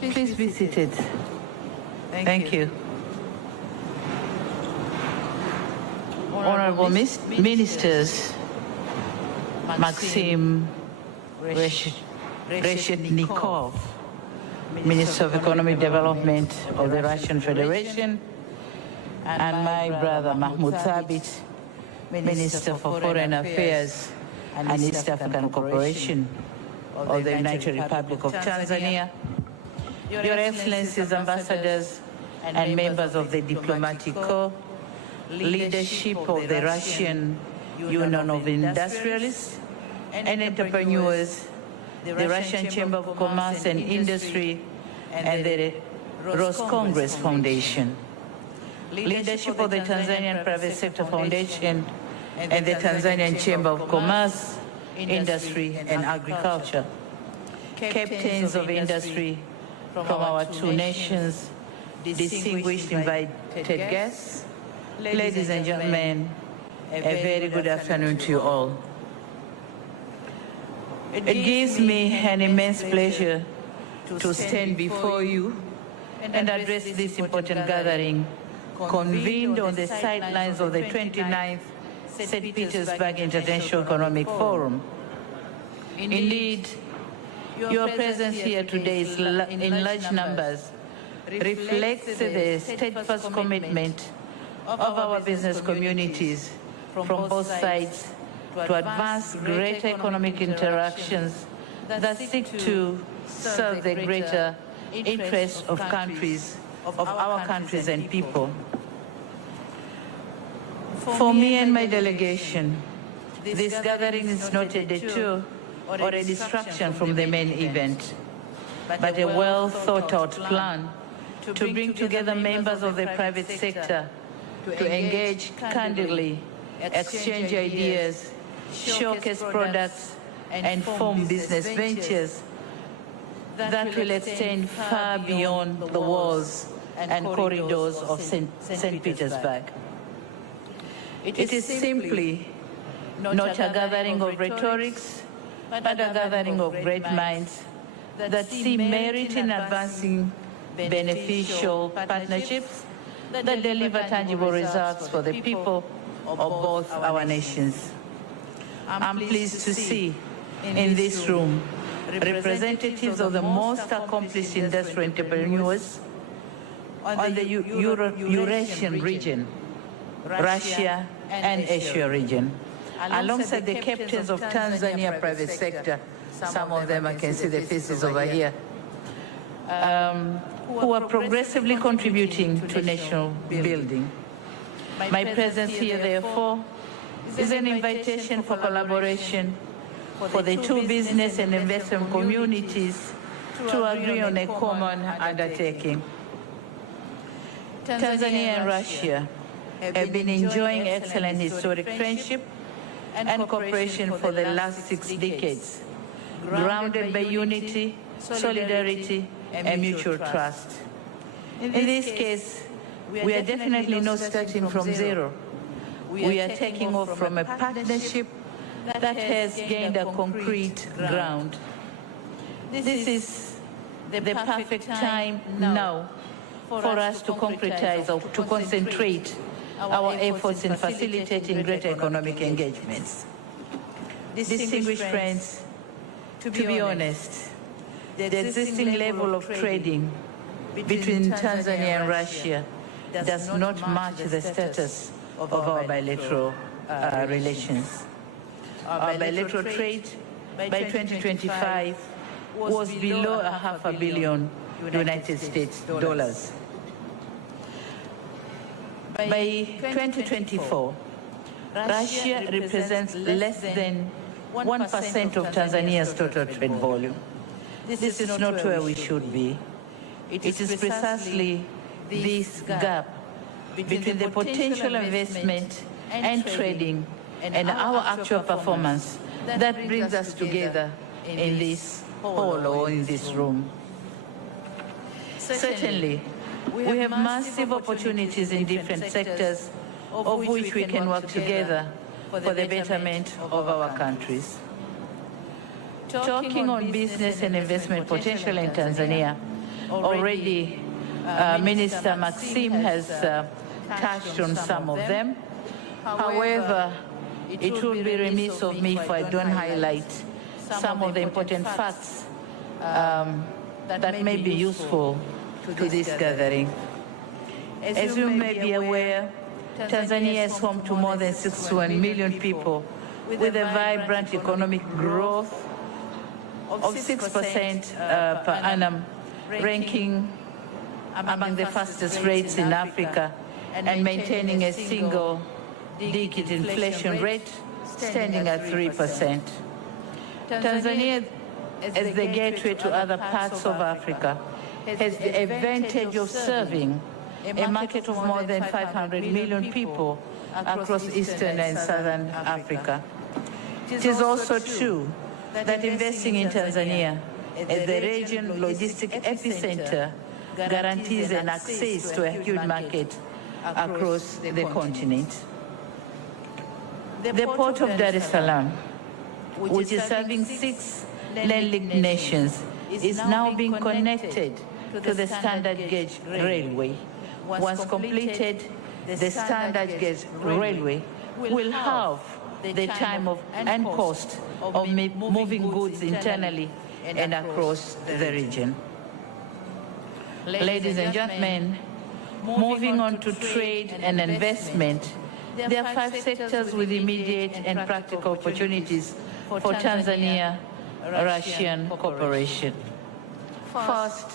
Please be seated. Thank you. Honorable Ministers, Maxim Reshetnikov, Minister of Economic Development of the Russian Federation, and my brother Mahmoud Thabit, Minister for Foreign Affairs and East African Cooperation of the United Republic of Tanzania, Your Excellencies, ambassadors and members of the diplomatic corps, leadership of the Russian Union of Industrialists and Entrepreneurs, the Russian Chamber of Commerce and Industry, and the Congress Foundation, leadership of the Tanzanian Private Sector Foundation and the Tanzanian Chamber of Commerce, Industry and Agriculture, captains of industry from our two nations, distinguished invited guests, ladies and gentlemen, a very good afternoon to you all. It gives me an immense pleasure to stand before you and address this important gathering convened on the sidelines of the 29th St. Petersburg International Economic Forum. Indeed, your presence here today is in large numbers reflects the steadfast commitment of our business communities from both sides to advance greater economic interactions that seek to serve the greater interests of our countries and people. For me and my delegation, this gathering is not a detour or a distraction from the main event, but a well-thought-out plan to bring together members of the private sector to engage candidly, exchange ideas, showcase products, and form business ventures that will extend far beyond the walls and corridors of St. Petersburg. It is simply not a gathering of rhetorics, but a gathering of great minds that see merit in advancing beneficial partnerships that deliver tangible results for the people of both our nations. I'm pleased to see in this room representatives of the most accomplished industrial entrepreneurs on the Eurasian region, Russia and Asia region, alongside the captains of Tanzania private sector. Some of them, I can see the faces over here, who are progressively contributing to national building. My presence here, therefore, is an invitation for collaboration for the two business and investment communities to agree on a common undertaking. Tanzania and Russia have been enjoying excellent historic friendship and cooperation for the last 6 decades, grounded by unity, solidarity, and mutual trust. In this case, we are definitely not starting from zero. We are taking off from a partnership that has gained a concrete ground. This is the perfect time now for us to concretize or to concentrate our efforts in facilitating greater economic engagements. Distinguished friends, to be honest, the existing level of trading between Tanzania and Russia does not match the status of our bilateral relations. Our bilateral trade by 2025 was below $500 million United States dollars. By 2024, Russia represents less than 1% of Tanzania's total trade volume. This is not where we should be. It is precisely this gap between the potential investment and trading and our actual performance that brings us together in this hall or in this room. Certainly, we have massive opportunities in different sectors of which we can work together for the betterment of our countries. Talking on business and investment potential in Tanzania, Already, Minister Maxim has touched on some of them. However, it would be remiss of me if I don't highlight some of the important facts that may be useful to this gathering. As you may be aware, Tanzania is home to more than 61 million people with a vibrant economic growth of 6% per annum, ranking among the fastest rates in Africa and maintaining a single-digit inflation rate standing at 3%. Tanzania, as the gateway to other parts of Africa, has the advantage of serving a market of more than 500 million people across Eastern and Southern Africa. It is also true that investing in Tanzania as the region logistic epicenter guarantees an access to a huge market across the continent. The port of Dar es Salaam, which is serving 6 landlocked nations, is now being connected to the standard gauge railway. Once completed, the standard gauge railway will halve the time and cost of moving goods internally and across the region. Ladies and gentlemen, moving on to trade and investment, there are 5 sectors with immediate and practical opportunities for Tanzania-Russian cooperation. First,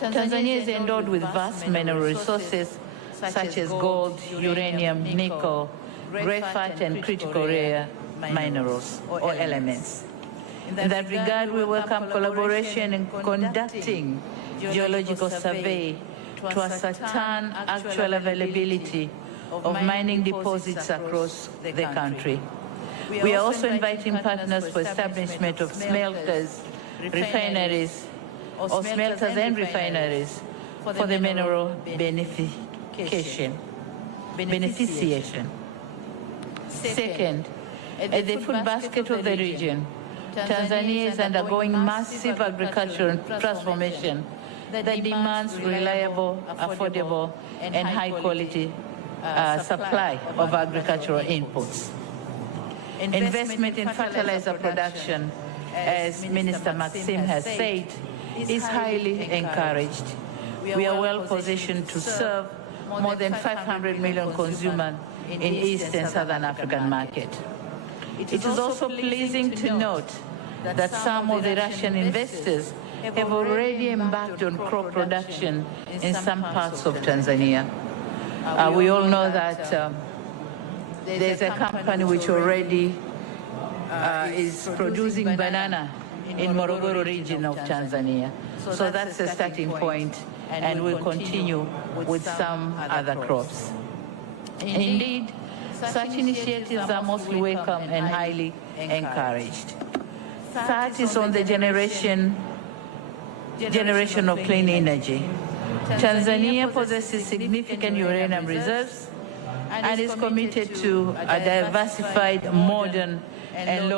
Tanzania is endowed with vast mineral resources such as gold, uranium, nickel, graphite, and critical rare minerals or elements. In that regard, we welcome collaboration in conducting geological survey to ascertain actual availability of mining deposits across the country. We are also inviting partners for establishment of smelters, refineries, or smelters and refineries for the mineral beneficiation. Second, at the food basket of the region, Tanzania is undergoing massive agricultural transformation that demands reliable, affordable, and high-quality supply of agricultural inputs. Investment in fertilizer production, as Minister Maxim has said, is highly encouraged. We are well positioned to serve more than 500 million consumers in East and Southern African market. It is also pleasing to note that some of the Russian investors have already embarked on crop production in some parts of Tanzania. We all know that there's a company which already is producing banana in Morogoro region of Tanzania. So that's a starting point, and we'll continue with some other crops. Indeed, such initiatives are mostly welcome and highly encouraged. Third is on the generation of clean energy. Tanzania possesses significant uranium reserves and is committed to a diversified, modern, and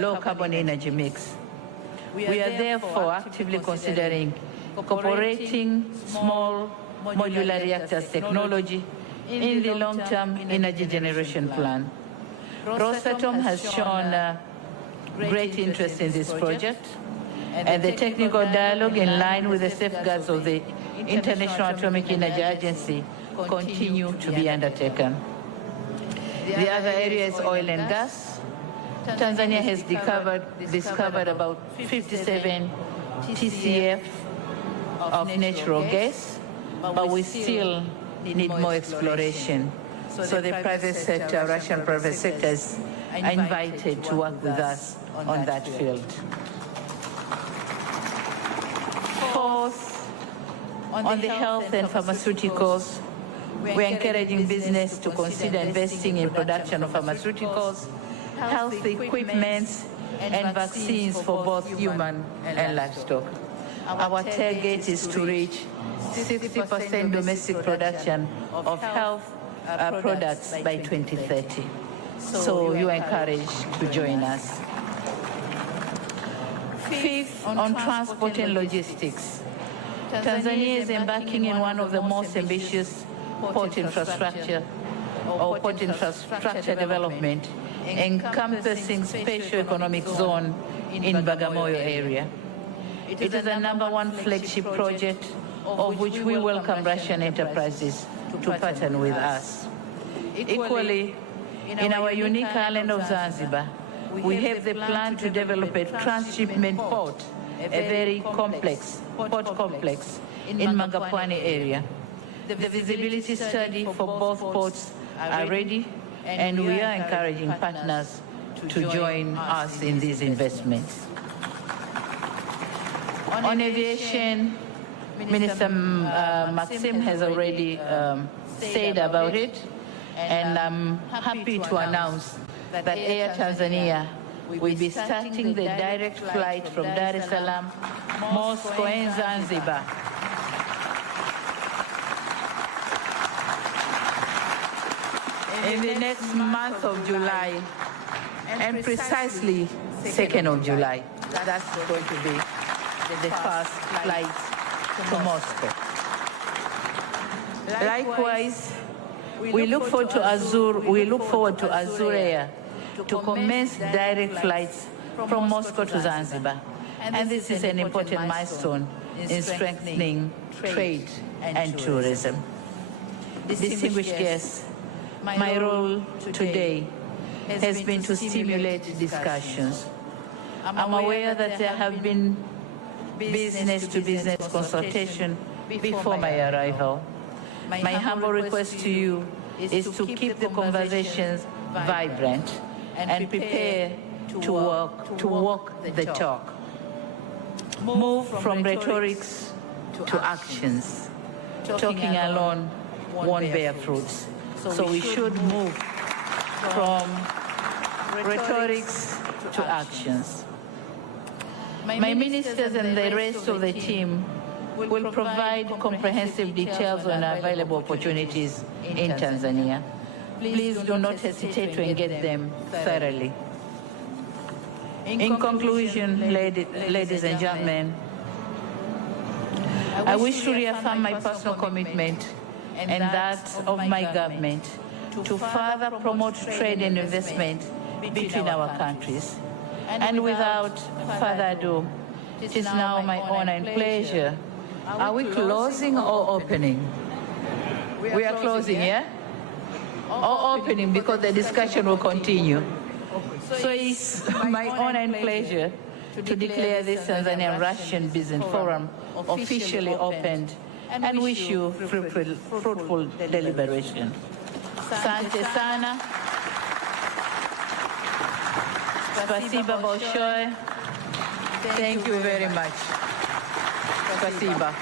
low carbon energy mix. We are therefore actively considering incorporating small modular reactors technology in the long-term energy generation plan. Rosatom has shown great interest in this project, and the technical dialogue in line with the safeguards of the International Atomic Energy Agency continue to be undertaken. The other area is oil and gas. Tanzania has discovered about 57 TCF of natural gas, but we still need more exploration. So the private sector, Russian private sectors, are invited to work with us on that field. Fourth, on the health and pharmaceuticals, we're encouraging business to consider investing in production of pharmaceuticals, health equipment, and vaccines for both human and livestock. Our target is to reach 60% domestic production of health products by 2030. So you are encouraged to join us. Fifth, on transport and logistics. Tanzania is embarking in one of the most ambitious port infrastructure development, encompassing spatial economic zone in Bagamoyo area. It is the #1 flagship project of which we welcome Russian enterprises to partner with us. Equally, in our unique island of Zanzibar, we have the plan to develop a transshipment port, a very complex port complex in Mangapwani area. The visibility study for both ports are ready, and we are encouraging partners to join us in these investments. On aviation, Minister Maxim has already said about it, and I'm happy to announce that Air Tanzania will be starting the direct flight from Dar es Salaam, Moscow, and Zanzibar. In the next month of July, and precisely 2nd of July. That's going to be the first flight to Moscow. Likewise, we look forward to Azur Air to commence direct flights from Moscow to Zanzibar. And this is an important milestone in strengthening trade and tourism. Distinguished guests, my role today has been to stimulate discussions. I'm aware that there have been business-to-business consultation before my arrival. My humble request to you is to keep the conversations vibrant and prepare to walk the talk. Move from rhetorics to actions. Talking alone won't bear fruits. So we should move from rhetorics to actions. My ministers and the rest of the team will provide comprehensive details on available opportunities in Tanzania. Please do not hesitate to engage them thoroughly. In conclusion, ladies and gentlemen, I wish to reaffirm my personal commitment and that of my government to further promote trade and investment between our countries. And without further ado, it is now my honor and pleasure. Are we closing or opening? We are closing, yeah? Or opening, because the discussion will continue. So it's my honor and pleasure to declare this Tanzanian-Russian Business Forum officially opened, and wish you fruitful deliberation. Asante sana. Spasiba большое. Thank you very much. Spasiba.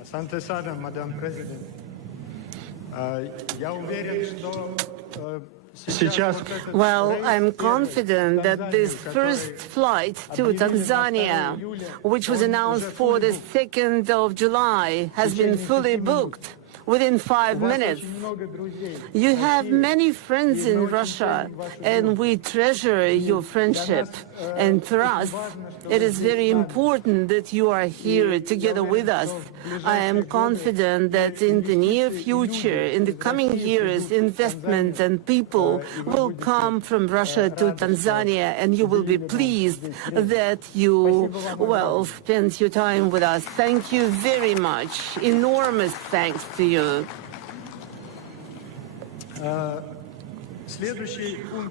Asante sana, Madam President. Я уверен, что Well, I'm confident that this first flight to Tanzania, which was announced for the 2nd of July, has been fully booked within 5 minutes. You have many friends in Russia, and we treasure your friendship. And for us, it is very important that you are here together with us. I am confident that in the near future, in the coming years, investment and people will come from Russia to Tanzania, and you will be pleased that you, well, spent your time with us. Thank you very much. Enormous thanks to you.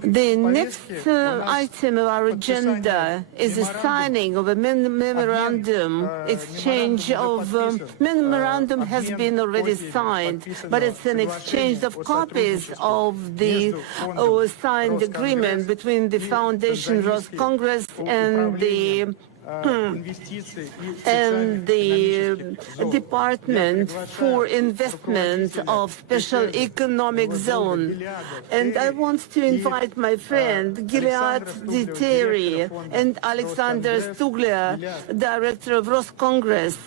The next item of our agenda is the signing of a memorandum. Exchange of memorandum has been already signed, but it's an exchange of copies of the signed agreement between the Foundation Rose Congress and the and the Department for Investment of Special Economic Zone. And I want to invite my friend Gilead Diteri and Alexander Stuglia, Director of Roscongress.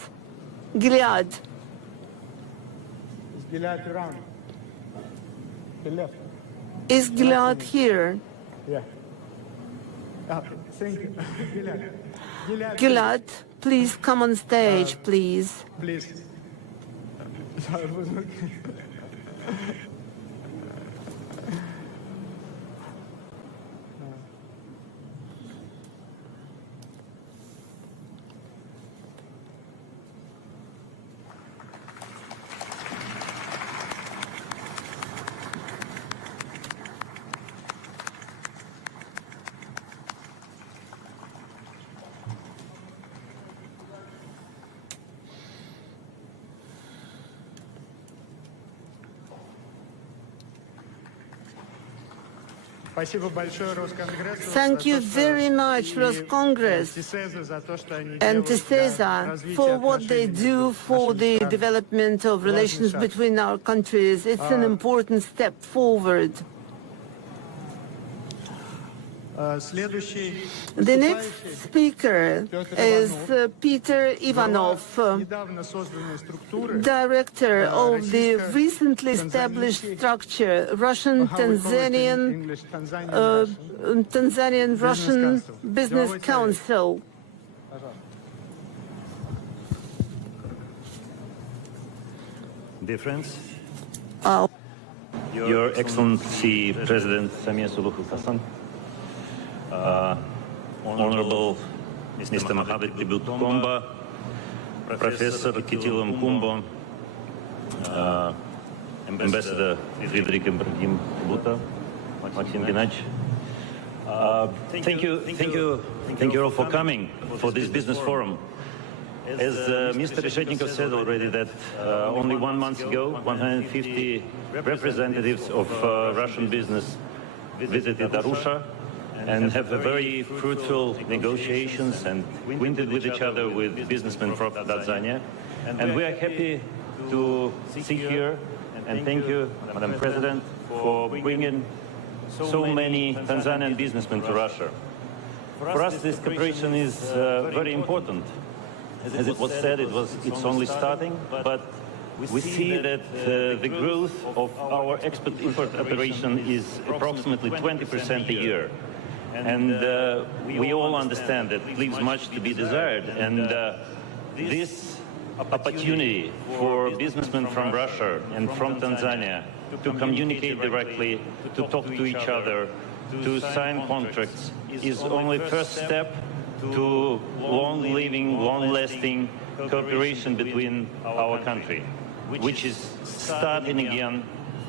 Gilead. Is Gilead around? He left. Is Gilead here? Yeah. Thank you. Gilead. Gilead, please come on stage, please. Please. Thank you very much, Roscongress and TISEZA, for what they do for the development of relations between our countries. It's an important step forward. The next speaker is Peter Ivanov, Director of the recently established structure, Tanzanian-Russian Business Council. Dear friends, Your Excellency President Samia Suluhu Hassan, Honorable Mr. Mohamed Tibut Komba, Professor Kitilam Kumbo, Ambassador Friedrich Ibrahim Buta, Maxim Gennadьевич. Thank you all for coming for this business forum. As Mr. Reshetnikov said already, that only 1 month ago, 150 representatives of Russian business visited Arusha and have a very fruitful negotiations and acquainted with each other with businessmen from Tanzania. And we are happy to see here, and thank you, Madam President, for bringing so many Tanzanian businessmen to Russia. For us, this cooperation is very important. As it was said, it's only starting, but we see that the growth of our export-import operation is approximately 20% a year. And we all understand that it leaves much to be desired. And this opportunity for businessmen from Russia and from Tanzania to communicate directly, to talk to each other, to sign contracts is only first step to long-living, long-lasting cooperation between our country, which is starting again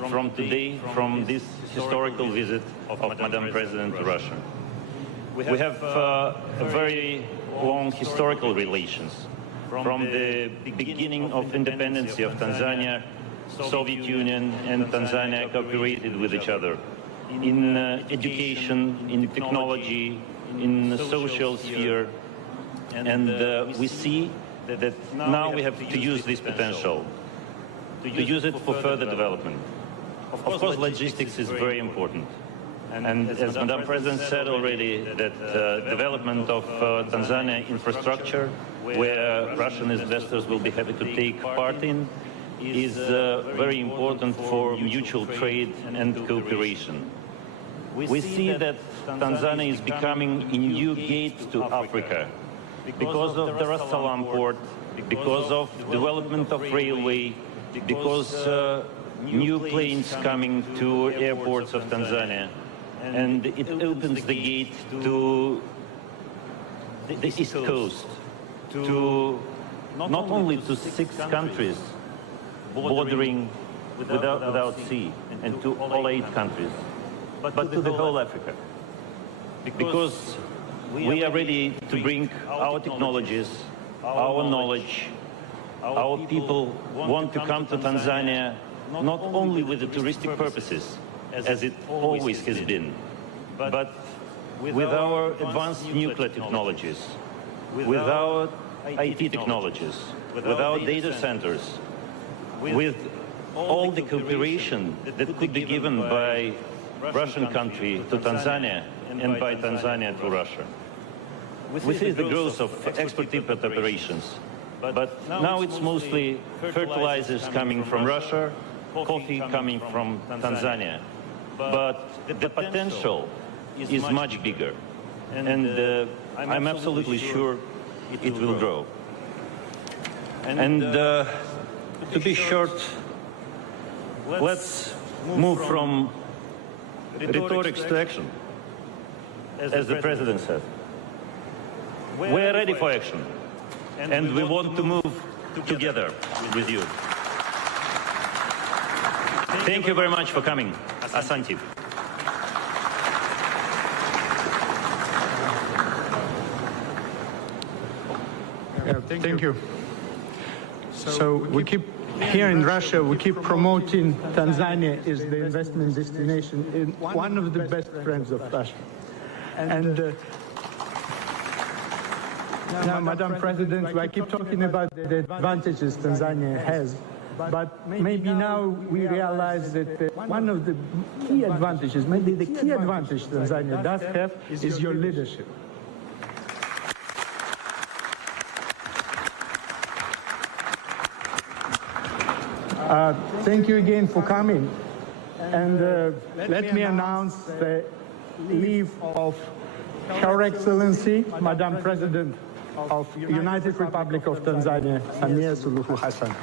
from today, from this historical visit of Madam President to Russia. We have a very long historical relations. From the beginning of independence of Tanzania, Soviet Union and Tanzania cooperated with each other in education, in technology, in the social sphere, and we see that now we have to use this potential, to use it for further development. Of course, logistics is very important, and as Madam President said already, that development of Tanzania infrastructure, where Russian investors will be happy to take part in, is very important for mutual trade and cooperation. We see that Tanzania is becoming a new gate to Africa because of the Dar es Salaam port, because of development of railway, because new planes coming to airports of Tanzania, and it opens the gate to the East Coast, to not only to 6 countries bordering without sea, and to all 8 countries, but to the whole Africa. Because we are ready to bring our technologies, our knowledge. Our people want to come to Tanzania not only with the touristic purposes, as it always has been, but with our advanced nuclear technologies, without IT technologies, without data centers, with all the cooperation that could be given by Russian country to Tanzania and by Tanzania to Russia. We see the growth of export-import operations, but now it's mostly fertilizers coming from Russia, coffee coming from Tanzania. But the potential is much bigger, and I'm absolutely sure it will grow. And to be short, let's move from rhetoric to action, as the President said. We're ready for action, and we want to move together with you. Thank you very much for coming. Asante. Yeah, thank you. So we keep, here in Russia, we keep promoting Tanzania is the investment destination, in one of the best friends of Russia. And now, Madam President, I keep talking about the advantages Tanzania has, but maybe now we realize that one of the key advantages, maybe the key advantage Tanzania does have, is your leadership. Thank you again for coming. And let me announce the leave of Her Excellency, Madam President of United Republic of Tanzania, Samia Suluhu Hassan.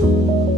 you.